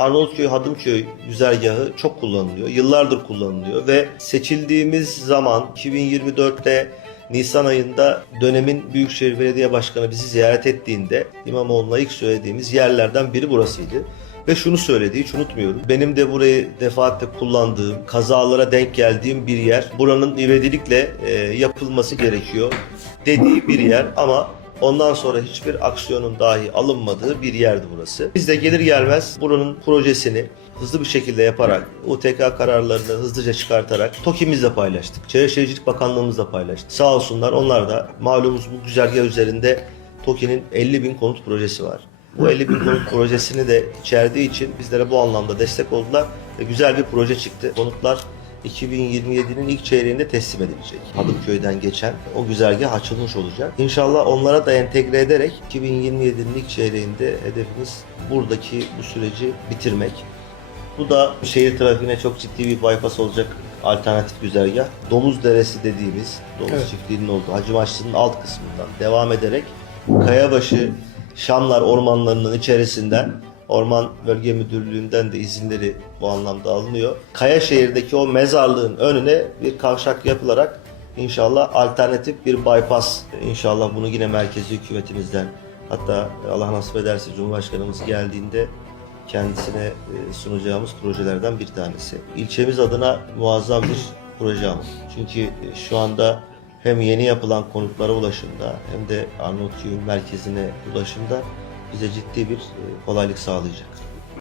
Arnavutköy Hadımköy güzergahı çok kullanılıyor. Yıllardır kullanılıyor ve seçildiğimiz zaman 2024'te Nisan ayında dönemin Büyükşehir Belediye Başkanı bizi ziyaret ettiğinde İmamoğlu'na ilk söylediğimiz yerlerden biri burasıydı. Ve şunu söyledi hiç unutmuyorum. Benim de burayı defaatle kullandığım, kazalara denk geldiğim bir yer. Buranın ivedilikle e, yapılması gerekiyor dediği bir yer ama ondan sonra hiçbir aksiyonun dahi alınmadığı bir yerdi burası. Biz de gelir gelmez buranın projesini hızlı bir şekilde yaparak, UTK kararlarını hızlıca çıkartarak TOKİ'mizle paylaştık. Çevre Şehircilik Bakanlığımızla paylaştık. Sağ olsunlar onlar da malumuz bu güzergah üzerinde TOKİ'nin 50 bin konut projesi var. Bu 50 bin konut projesini de içerdiği için bizlere bu anlamda destek oldular ve güzel bir proje çıktı. Konutlar 2027'nin ilk çeyreğinde teslim edilecek. Hadımköy'den geçen o güzergah açılmış olacak. İnşallah onlara da entegre ederek 2027'nin ilk çeyreğinde hedefimiz buradaki bu süreci bitirmek. Bu da şehir trafiğine çok ciddi bir bypass olacak alternatif güzergah. Domuz Deresi dediğimiz domuz Evet. çiftliğinin olduğu Hacı Maçlı'nın alt kısmından devam ederek Kayabaşı Şamlar ormanlarının içerisinden Orman Bölge Müdürlüğü'nden de izinleri bu anlamda alınıyor. Kayaşehir'deki o mezarlığın önüne bir kavşak yapılarak inşallah alternatif bir bypass inşallah bunu yine merkezi hükümetimizden hatta Allah nasip ederse Cumhurbaşkanımız geldiğinde kendisine e, sunacağımız projelerden bir tanesi. İlçemiz adına muazzam bir proje. Çünkü e, şu anda hem yeni yapılan konutlara ulaşımda hem de Arnavutköy'ün merkezine ulaşımda bize ciddi bir e, kolaylık sağlayacak.